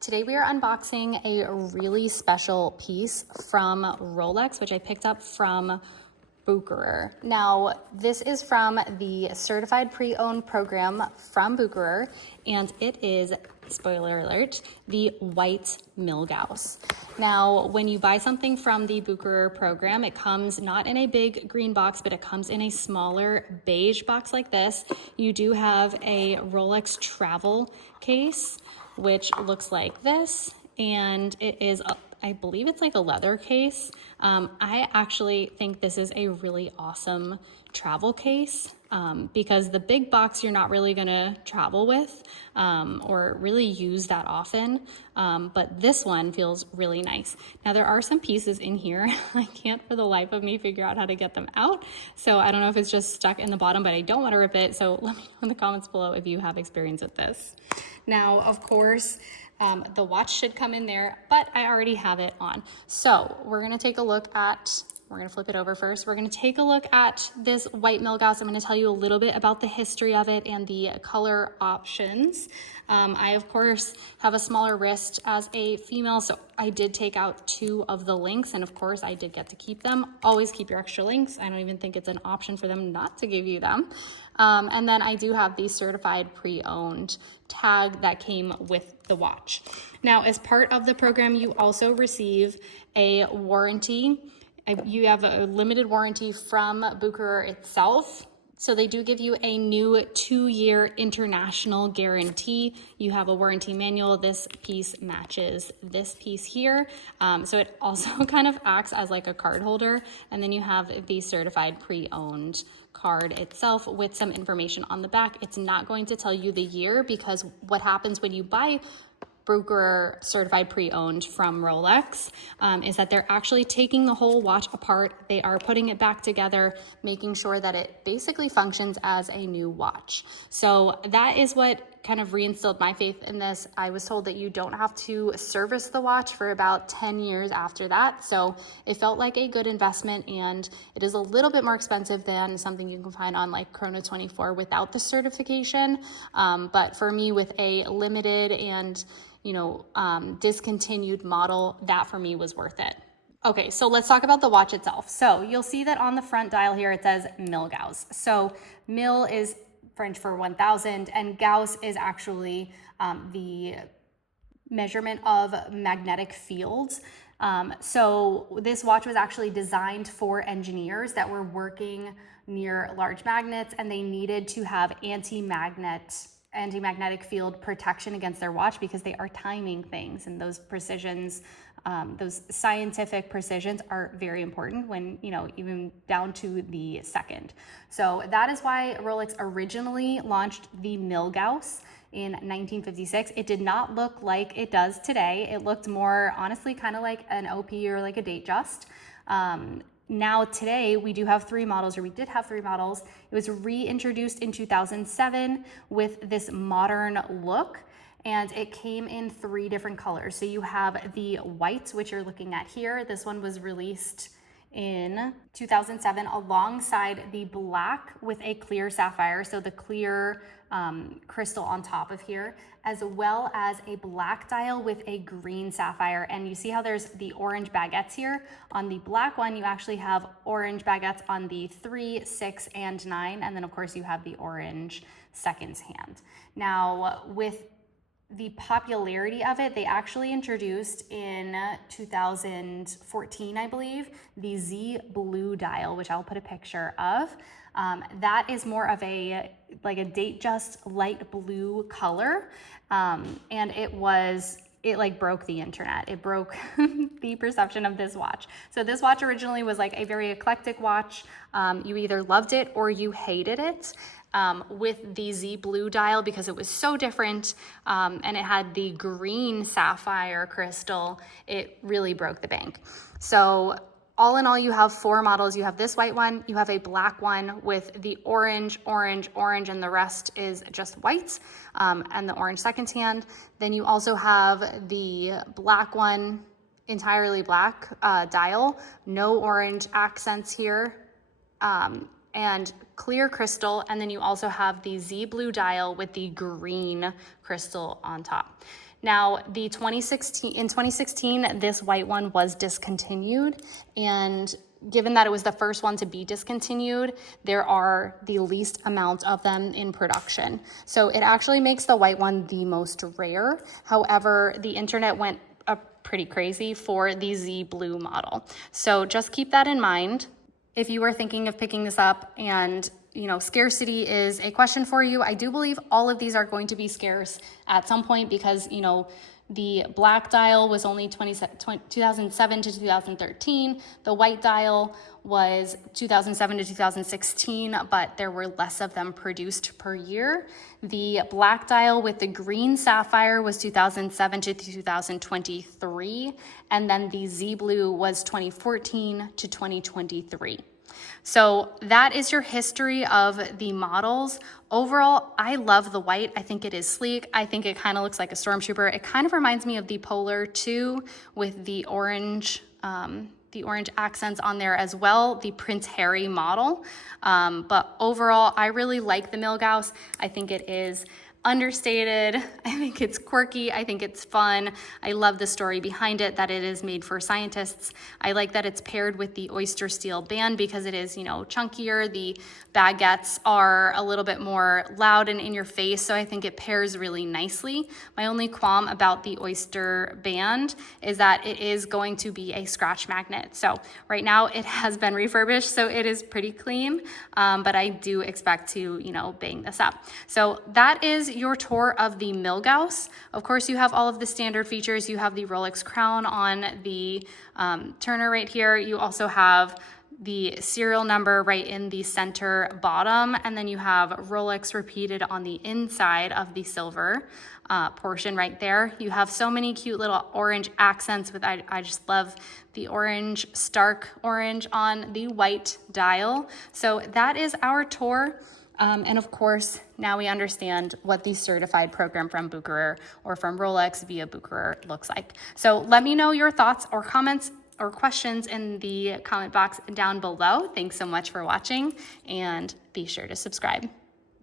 Today we are unboxing a really special piece from Rolex, which I picked up from Bucherer. Now, this is from the Certified Pre-Owned program from Bucherer, and it is, spoiler alert, the White Milgauss. Now, when you buy something from the Bucherer program, it comes not in a big green box, but it comes in a smaller beige box like this. You do have a Rolex travel case, which looks like this, and it is I believe it's like a leather case. I actually think this is a really awesome travel case because the big box you're not really gonna travel with or really use that often, but this one feels really nice. Now there are some pieces in here. I can't for the life of me figure out how to get them out. So I don't know if it's just stuck in the bottom, but I don't wanna rip it. So let me know in the comments below if you have experience with this. Now, of course, the watch should come in there, but I already have it on. So we're gonna take a look at, we're gonna flip it over first. We're gonna take a look at this White Milgauss. I'm gonna tell you a little bit about the history of it and the color options. I, of course, have a smaller wrist as a female, so I did take out 2 of the links, and of course, I did get to keep them. Always keep your extra links. I don't even think it's an option for them not to give you them. And then I do have the certified pre-owned tag that came with the watch. Now, as part of the program, you also receive a warranty. You have a limited warranty from Bucherer itself. So they do give you a new 2-year international guarantee. You have a warranty manual. This piece matches this piece here. So it also kind of acts as like a card holder. And then you have the certified pre-owned card itself with some information on the back. It's not going to tell you the year because what happens when you buy Bucherer certified pre-owned from Rolex is that they're actually taking the whole watch apart. They are putting it back together, making sure that it basically functions as a new watch. So that is what kind of reinstilled my faith in this. I was told that you don't have to service the watch for about 10 years after that. So it felt like a good investment, and it is a little bit more expensive than something you can find on like Chrono 24 without the certification. But for me, with a limited and discontinued model, that for me was worth it. Okay, so let's talk about the watch itself. So you'll see that on the front dial here, it says Milgauss. So mil is French for 1000, and Gauss is actually the measurement of magnetic fields. So this watch was actually designed for engineers that were working near large magnets, and they needed to have anti-magnetic field protection against their watch because they are timing things, and those precisions, those scientific precisions are very important when, even down to the second. So that is why Rolex originally launched the Milgauss in 1956. It did not look like it does today. It looked more, honestly, kind of like an OP or like a Datejust. Now today we do have 3 models, or we did have 3 models. It was reintroduced in 2007 with this modern look, and it came in 3 different colors. So you have the white, which you're looking at here. This one was released in 2007 alongside the black with a clear sapphire, so the clear crystal on top of here, as well as a black dial with a green sapphire. And you see how there's the orange baguettes here? On the black one, you actually have orange baguettes on the 3, 6, and 9, and then of course you have the orange seconds hand. Now, with the popularity of it, they actually introduced in 2014, I believe, the Z Blue dial, which I'll put a picture of. That is more of a Datejust light blue color, and it broke the internet. It broke the perception of this watch. So this watch originally was like a very eclectic watch. You either loved it or you hated it. With the Z Blue dial, because it was so different, and it had the green sapphire crystal, it really broke the bank. So all in all, you have 4 models. You have this white one, you have a black one with the orange, and the rest is just white, and the orange second hand. Then you also have the black one, entirely black dial, no orange accents here, and clear crystal, and then you also have the Z Blue dial with the green crystal on top. Now, in 2016, this white one was discontinued, and given that it was the first one to be discontinued, there are the least amount of them in production. So it actually makes the white one the most rare. However, the internet went pretty crazy for the Z Blue model. So just keep that in mind. If you are thinking of picking this up and scarcity is a question for you, I do believe all of these are going to be scarce at some point because, the black dial was only 2007 to 2013. The white dial was 2007 to 2016, but there were less of them produced per year. The black dial with the green sapphire was 2007 to 2023, and then the Z Blue was 2014 to 2023. So that is your history of the models. Overall, I love the white. I think it is sleek. I think it kind of looks like a stormtrooper. It kind of reminds me of the Polar 2 with the orange accents on there as well, the Prince Harry model. But overall, I really like the Milgauss. I think it is understated. I think it's quirky. I think it's fun. I love the story behind it, that it is made for scientists. I like that it's paired with the oyster steel band because it is, chunkier. The baguettes are a little bit more loud and in your face, so I think it pairs really nicely. My only qualm about the oyster band is that it is going to be a scratch magnet. So right now it has been refurbished, so it is pretty clean, but I do expect to, bang this up. So that is your tour of the Milgauss. Of course, you have all of the standard features. You have the Rolex crown on the turner right here. You also have the serial number right in the center bottom, and then you have Rolex repeated on the inside of the silver portion right there. You have so many cute little orange accents with, I just love the orange, stark orange on the white dial. So that is our tour. And of course, now we understand what the certified program from Bucherer or from Rolex via Bucherer looks like. So let me know your thoughts or comments or questions in the comment box down below. Thanks so much for watching, and be sure to subscribe.